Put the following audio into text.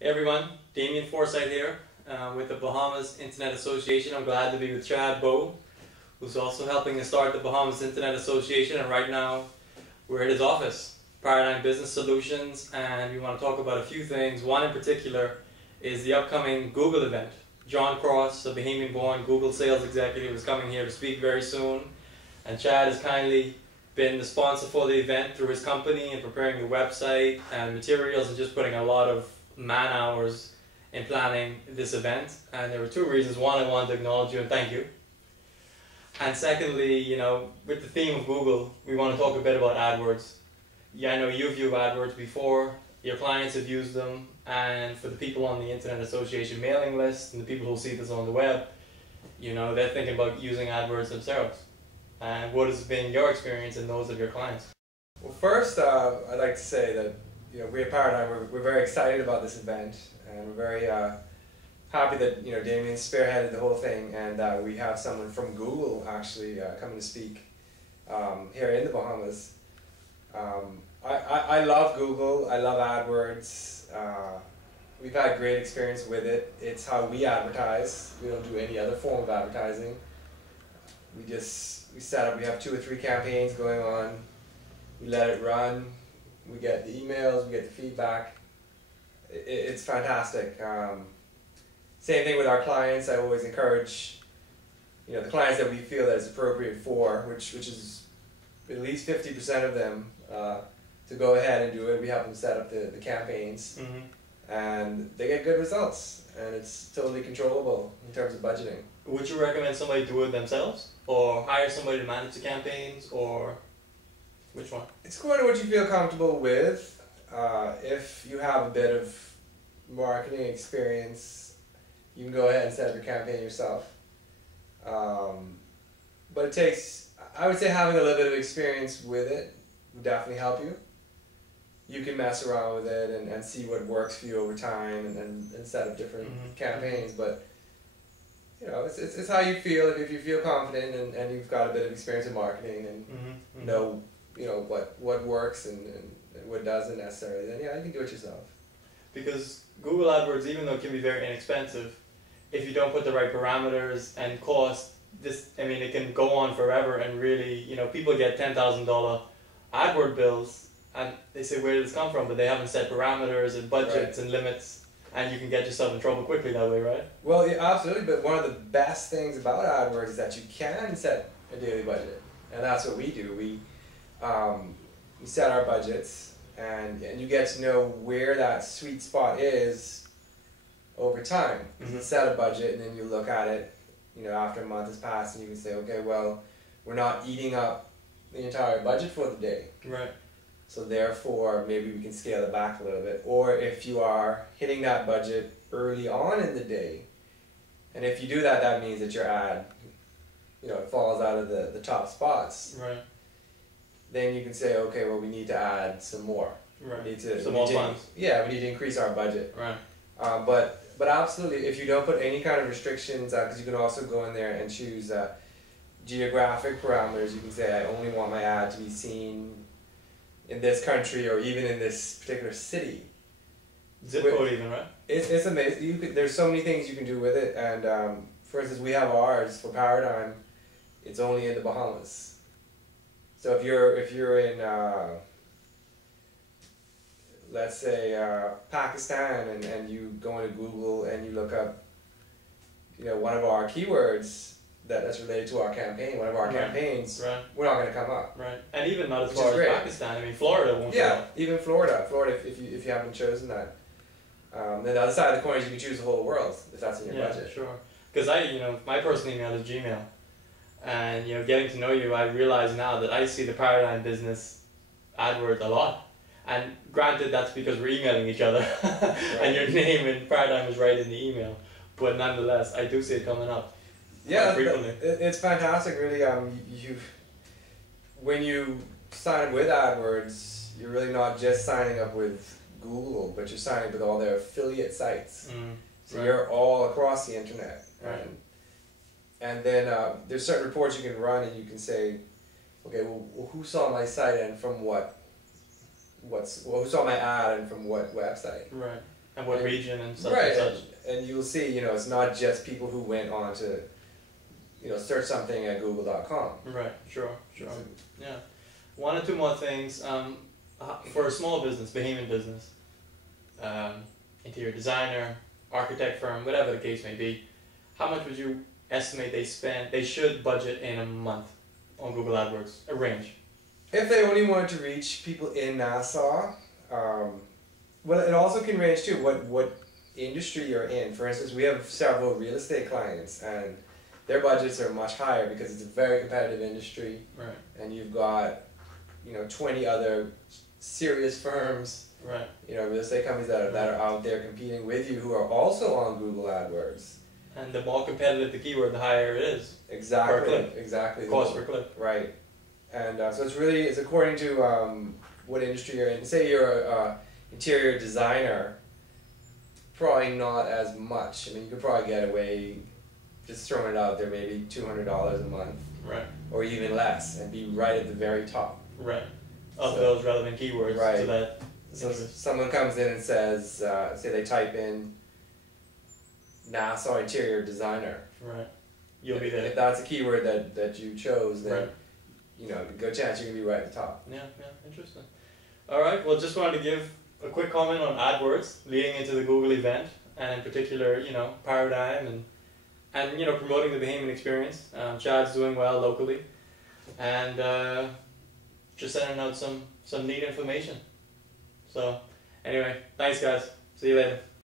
Hey everyone, Damien Forsyth here with the Bahamas Internet Association. I'm glad to be with Chad Bowe, who's also helping us start the Bahamas Internet Association, and right now we're at his office, Paradigm Business Solutions, and we want to talk about a few things. One in particular is the upcoming Google event. Jon Cross, a Bahamian born Google sales executive, is coming here to speak very soon, and Chad has kindly been the sponsor for the event through his company and preparing the website and materials and just putting a lot of man hours in planning this event. And there were two reasons. One, I wanted to acknowledge you and thank you. And secondly, with the theme of Google, we want to talk a bit about Adwords. Yeah, I know you've used Adwords before, your clients have used them, and for the people on the Internet Association mailing list and the people who see this on the web, they're thinking about using Adwords themselves. And what has been your experience and those of your clients? Well, first, I'd like to say that we at Paradigm, we're very excited about this event, and we're very happy that Damien spearheaded the whole thing, and we have someone from Google actually coming to speak here in the Bahamas. I love Google. I love AdWords. We've had great experience with it. It's how we advertise. We don't do any other form of advertising. We set up, we have 2 or 3 campaigns going on, we let it run, we get the emails, we get the feedback. It's fantastic. Same thing with our clients. I always encourage the clients that we feel that it's appropriate for, which is at least 50% of them, to go ahead and do it. We help them set up the campaigns, and they get good results, and it's totally controllable in terms of budgeting. Would you recommend somebody do it themselves, or hire somebody to manage the campaigns, or which one? It's going to what you feel comfortable with. If you have a bit of marketing experience, you can go ahead and set up your campaign yourself. But it takes, I would say, having a little bit of experience with it would definitely help you. You can mess around with it and see what works for you over time, and set up different campaigns, but it's how you feel. If you feel confident and you've got a bit of experience in marketing and know what works and what doesn't necessarily, then yeah, you can do it yourself. Because Google AdWords, even though it can be very inexpensive, if you don't put the right parameters and cost, it can go on forever, and really, people get $10,000 AdWord bills and they say, where did this come from? But they haven't set parameters and budgets and limits. And you can get yourself in trouble quickly that way, right? Well, yeah, absolutely. But one of the best things about AdWords is that you can set a daily budget, and that's what we do. We set our budgets, and you get to know where that sweet spot is over time. You set a budget, and then you look at it, after a month has passed, and you can say, okay, well, we're not eating up the entire budget for the day. Right. So therefore, maybe we can scale it back a little bit. Or if you are hitting that budget early on in the day, and if you do that, that means that your ad, it falls out of the top spots. Right. Then you can say, okay, well, we need to add some more. Right. We need to, some more funds. Yeah, we need to increase our budget. Right. But absolutely, if you don't put any kind of restrictions, because you can also go in there and choose geographic parameters. You can say, I only want my ad to be seen in this country, or even in this particular city. Zip code even, right? It's amazing. There's so many things you can do with it, and for instance, we have ours for Paradigm. It's only in the Bahamas. So if you're in let's say Pakistan, and you go into Google and you look up one of our keywords that's related to our campaign, one of our campaigns, we're not going to come up. Right. And even not as far as Pakistan. Florida won't. Yeah, even Florida. Florida, if you haven't chosen that. Then the other side of the coin is you can choose the whole world if that's in your budget. Sure. Because my personal email is Gmail, and getting to know you, I realize now that I see the Paradigm Business AdWords a lot. And granted, that's because we're emailing each other, and your name in Paradigm is right in the email. But nonetheless, I do see it coming up. Yeah, it's fantastic. Really, when you sign up with AdWords, you're really not just signing up with Google, but you're signing up with all their affiliate sites. So you're all across the internet. Right. And then there's certain reports you can run, and you can say, okay, well, who saw my site and from who saw my ad and from what website? Right. and what region and such right, and such. and you'll see, you know, it's not just people who went on to, you know, search something at google.com. Right, sure. Yeah. One or two more things. For a small business, Bahamian business, interior designer, architect firm, whatever the case may be, how much would you estimate they should budget in a month on Google AdWords? A range. If they only wanted to reach people in Nassau, well, it also can range too, what industry you're in. For instance, we have several real estate clients, and their budgets are much higher because it's a very competitive industry. Right. And you've got, you know, 20 other serious firms, right, you know, real estate companies that are out there competing with you who are also on Google AdWords. And the more competitive the keyword, the higher it is. Exactly. Per click. Exactly. Cost per click. Right. And so it's according to what industry you're in. Say you're a interior designer, probably not as much. I mean, you could probably get away, just throwing it out there, maybe $200 a month. Right. Or even less, and be right at the very top. Right. Of those relevant keywords. Right. To that So interest. someone comes in and says, say they type in Nassau interior designer. Right. You'll be there. If that's a keyword that you chose, then Right. you know, good chance you're gonna be right at the top. Yeah, interesting. All right, well, just wanted to give a quick comment on AdWords leading into the Google event, and in particular, you know, Paradigm and you know, promoting the Bahamian experience. Chad's doing well locally, and just sending out some neat information. So, anyway, thanks guys. See you later.